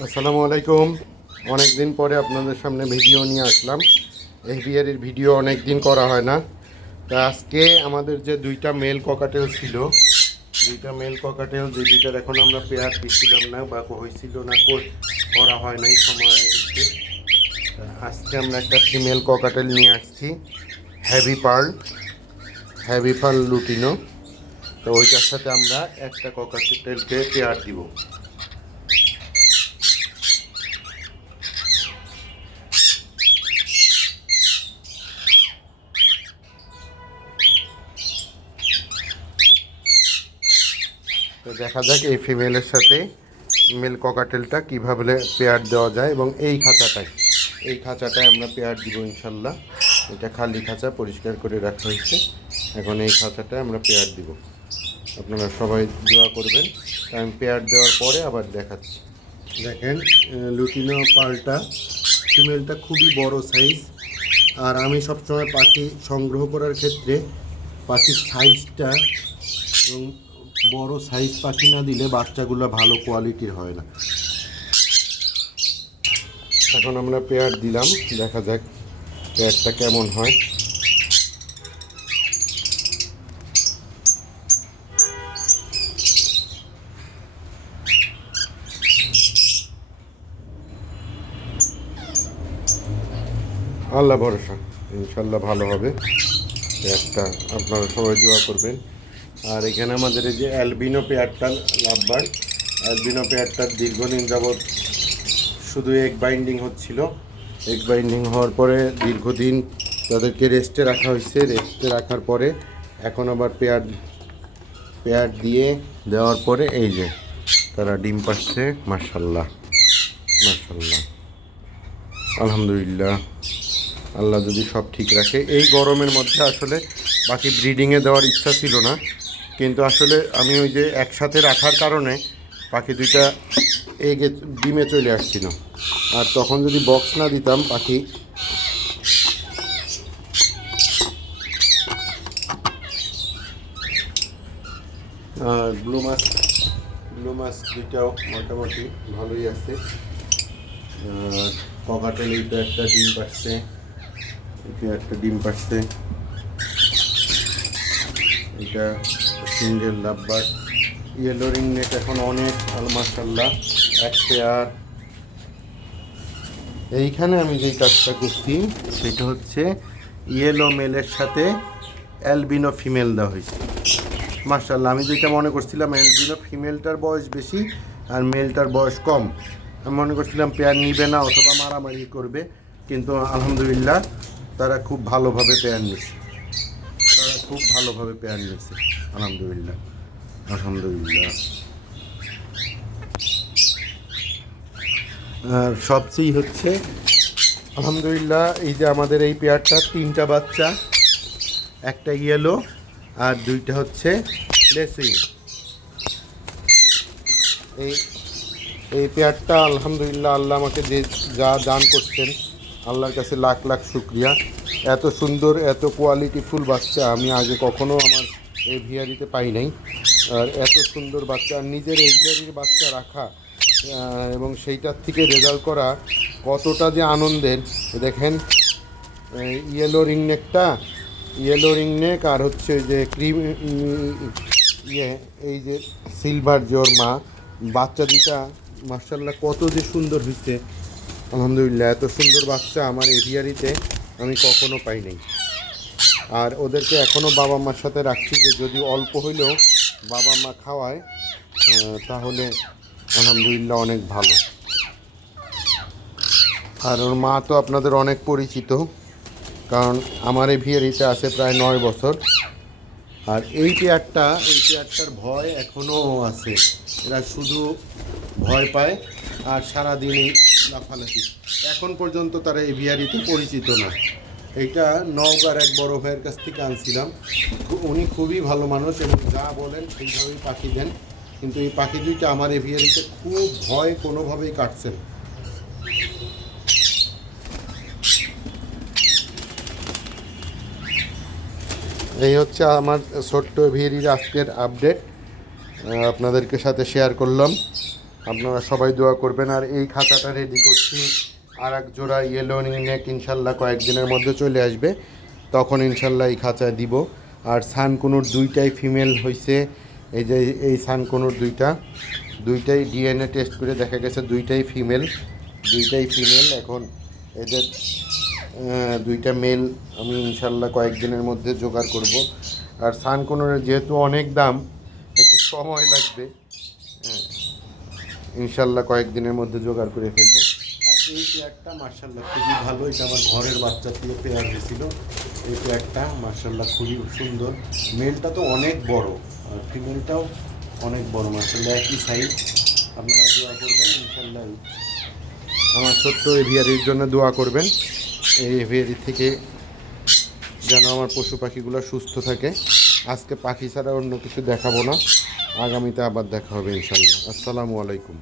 আসসালামু আলাইকুম। অনেক দিন পরে আপনাদের সামনে ভিডিও নিয়ে আসলাম। এই বিয়ারের ভিডিও অনেক দিন করা হয় না। তা আজকে আমাদের যে দুইটা মেল ককাটেল ছিল, দুইটা মেল ককাটেল যে দুইটার এখন আমরা পেয়ার দিচ্ছিলাম না বা হয়েছিল না কর- হয় নাই সময় আজকে আমরা একটা ফিমেল ককাটেল নিয়ে আসছি। Heavy pearl heavy pearl lutino. তো ওইটার সাথে আমরা একটা ককাটেলকে পেয়ার দিব। দেখা যাক এই ফিমেলের সাথে মেল ককাটেলটা কীভাবে পেয়ার দেওয়া যায় এবং এই খাঁচাটায় এই খাঁচাটায় আমরা পেয়ার দিব ইনশাল্লাহ। এটা খালি খাঁচা পরিষ্কার করে রাখা হয়েছে। এখন এই খাঁচাটায় আমরা পেয়ার দিব। আপনারা সবাই দোয়া করবেন। আমি পেয়ার দেওয়ার পরে আবার দেখাচ্ছি। দেখেন লুটিনো পালটা ফিমেলটা খুবই বড় সাইজ আর আমি সবসময় পাখি সংগ্রহ করার ক্ষেত্রে পাখির সাইজটা এবং বড় সাইজ পাখি না দিলে বাচ্চাগুলো ভালো কোয়ালিটির হয় না। এখন আমরা পেয়ার দিলাম, দেখা যাক পেয়ারটা কেমন হয়। আল্লাহ ভরসা ইনশাল্লাহ ভালো হবে। পেয়ারটা আপনারা সবাই দোয়া করবেন। আর এখানে আমাদের এই যে অ্যালবিনো পেয়ারটা লাভবার। অ্যালবিনো পেয়ারটার দীর্ঘদিন যাবৎ শুধু এক বাইন্ডিং হচ্ছিল। এক বাইন্ডিং হওয়ার পরে দীর্ঘদিন তাদেরকে রেস্টে রাখা হয়েছে। রেস্টে রাখার পরে এখন আবার পেয়ার পেয়ার দিয়ে দেওয়ার পরে এই যে তারা ডিম পাচ্ছে মার্শাল্লাহ মার্শাল্লাহ আলহামদুলিল্লাহ। আল্লাহ যদি সব ঠিক রাখে। এই গরমের মধ্যে আসলে বাকি ব্রিডিংয়ে দেওয়ার ইচ্ছা ছিল না। কিন্তু আসলে আমি ওই যে একসাথে রাখার কারণে পাখি দুইটা এগে, ডিমে চলে আসছিল। আর তখন যদি বক্স না দিতাম পাখি আর ব্লু মাছ ব্লু মাছ দুইটাও মোটামুটি ভালোই আছে। আর এইটা একটা ডিম পাচ্ছে এটা একটা ডিম পাচ্ছে এটা সিঙ্গেল লাভবার ইয়েলো রিং নেট এখন অনেক মাসাল্লাহ এক পেয়ার এইখানে আমি যেই কাজটা করছি, সেটা হচ্ছে ইয়েলো মেলের সাথে অ্যালবিনো ফিমেল দেওয়া হয়েছে। মার্শাল্লাহ আমি যেটা মনে করছিলাম অ্যালবিনো ফিমেলটার বয়স বেশি আর মেলটার বয়স কম। আমি মনে করছিলাম পেয়ার নিবে না, অথবা মারামারি করবে, কিন্তু আলহামদুলিল্লাহ, তারা খুব ভালোভাবে পেয়ার তারা খুব ভালোভাবে পেয়ার নিয়েছে আলহামদুলিল্লাহ। আলহামদুলিল্লাহ। আর সবচেয়েই হচ্ছে, আলহামদুলিল্লাহ, এই যে আমাদের এই পেয়ারটা তিনটা বাচ্চা, একটা ইয়েলো আর দুইটা হচ্ছে লেসিং। এই এই পেয়ারটা আলহামদুলিল্লাহ আল্লাহ আমাকে যে যা দান করছেন আল্লাহর কাছে লাখ লাখ শুক্রিয়া। এত সুন্দর, এত কোয়ালিটিফুল বাচ্চা আমি আগে কখনো আমার এই ভিয়ারিতে পাই নাই। আর এত সুন্দর বাচ্চা আর নিজের এই ভিয়ারির বাচ্চা রাখা এবং সেইটার থেকে রেজাল্ট করা কতটা যে আনন্দের। দেখেন ইয়েলো রিং নেকটা ইয়েলো রিং নেক আর হচ্ছে যে ক্রিম ইয়ে এই যে সিলভার ওর মা, বাচ্চা দুটা মার্শাল্লাহ কত যে সুন্দর হয়েছে আলহামদুলিল্লাহ, এত সুন্দর বাচ্চা আমার এভিয়ারিতে আমি কখনো পাই নাই। আর ওদেরকে এখনও বাবা মার সাথে রাখছি যে যদি অল্প হইলেও বাবা মা খাওয়ায় তাহলে আলহামদুলিল্লাহ অনেক ভালো। আর ওর মা তো আপনাদের অনেক পরিচিত, কারণ আমার এই ভিয়ারিতে আছে প্রায় নয় বছর। আর এই পেয়ারটা, এই পেয়ারটার ভয় এখনও আছে। এরা শুধু ভয় পায় আর সারাদিনই লাফালাফি এখন পর্যন্ত তারা এই ভিয়ারিতে পরিচিত না। এইটা নওগাঁর এক বড় ভাইয়ের কাছ থেকে আনছিলাম। উনি খুবই ভালো মানুষ এবং যা বলেন সেইভাবেই পাখি দেন। কিন্তু এই পাখি দুইটা আমার এভিয়ারিতে খুব ভয় কোনোভাবেই কাটছেন এই হচ্ছে আমার ছোট্ট ভিয়ারির আজকের আপডেট আপনাদেরকে সাথে শেয়ার করলাম। আপনারা সবাই দোয়া করবেন। আর এই খাতাটা রেডি করছি। আর এক জোড়া ইয়েলো নেক ইনশাল্লাহ কয়েকদিনের মধ্যে চলে আসবে। তখন ইনশাল্লাহ এই খাঁচায় দিব। আর সানকুনুর দুইটাই ফিমেল হয়েছে এই যে, এই সানকুনুর দুইটা। দুইটাই ডিএনএ টেস্ট করে দেখা গেছে, দুইটাই ফিমেল দুইটাই ফিমেল এখন এদের দুইটা মেল আমি ইনশাল্লাহ কয়েকদিনের মধ্যে জোগাড় করব। আর সানকুনুরের যেহেতু অনেক দাম, একটু সময় লাগবে। ইনশাল্লাহ কয়েকদিনের মধ্যে জোগাড় করে ফেলব। এই পেয়ারটা মার্শাল্লাহ খুবই ভালো, এটা আমার ঘরের বাচ্চা থেকে পেয়ার হয়েছিল। এই পেয়ারটা মার্শাল্লাহ খুবই সুন্দর। মেলটা তো অনেক বড়, আর ফিমেলটাও অনেক বড় মার্শাল্লাহ একই সাইজ আপনারা দোয়া করবেন, ইনশাল্লাহ আমার ছোট্ট এভিয়ারির জন্য দোয়া করবেন। এই এভিয়ারি থেকে যেন আমার পশু পাখিগুলো সুস্থ থাকে। আজকে পাখি ছাড়া অন্য কিছু দেখাবো না। আগামীতে আবার দেখা হবে ইনশাল্লাহ আসসালামু আলাইকুম।